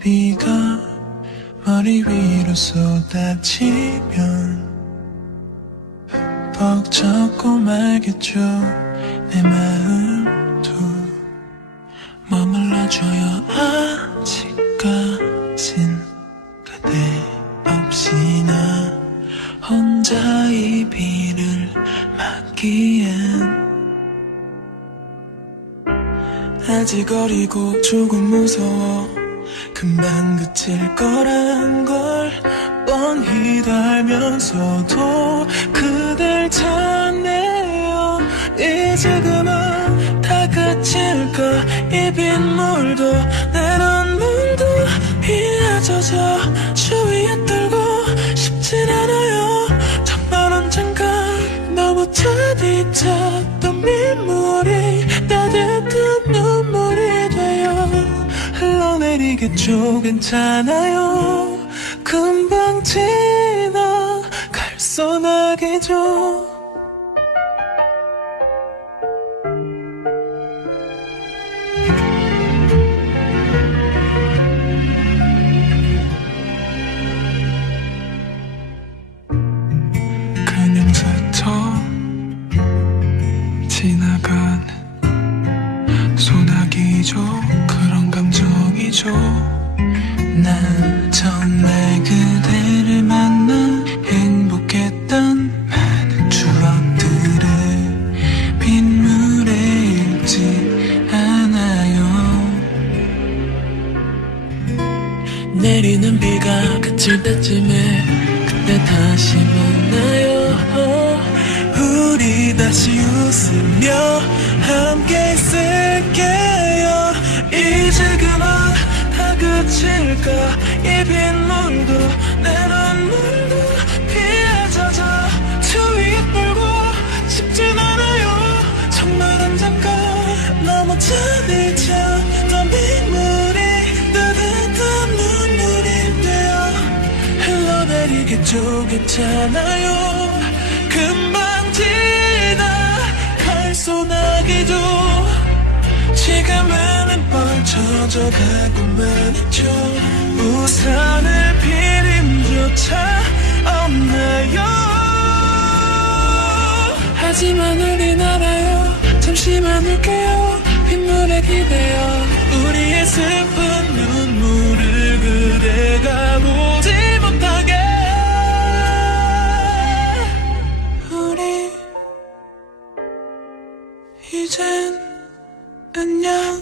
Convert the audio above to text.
비가 머리 위로 쏟아지면 벅적고 말겠죠. 내 마음도 머물러줘요. 아직까진 그대 없이 나 혼자 이 비를 맞기엔 아직 어리고 조금 무서워 금방 그칠 거란 걸 뻔히 다 알면서도 그댈 찾네요. 이제 그만 다 그칠까? 이 빗물도 내 눈물도 젖어 주위에 떨고 싶진 않아요. 정말 언젠가 너무 차디찼던 민물이 따뜻한 되어 흘러내리겠죠 괜찮아요. 금방 지나갈 소나기죠 그냥 스쳐 지나간 소나기죠 이죠? 난 정말 그대를 만나 행복했던 많은 추억들을 빗물에 읽지 않아요. 내리는 비가 그칠 때쯤에 그때 다시 만나요. 우리 다시 웃으며 함께 있을게요. 이제 그만 다 그칠까? 이 빗물도 내 눈물도 피해 젖어 추위에 떨고 싶진 않아요. 정말 언젠가 너무 잔이 찼던 빗물이 따뜻한 눈물이 되어 흘러내리겠죠. 괜찮아요. 금방 지나 갈 소나기도 지금은 뻘쳐져 가고만 있죠. 우산을 필 힘조차 없나요? 하지만 우린 알아요 잠시만 울게요. 빗물에 기대어 우리의 슬픈 눈물을 그대가 보지 못하게. 우리 이젠 안녕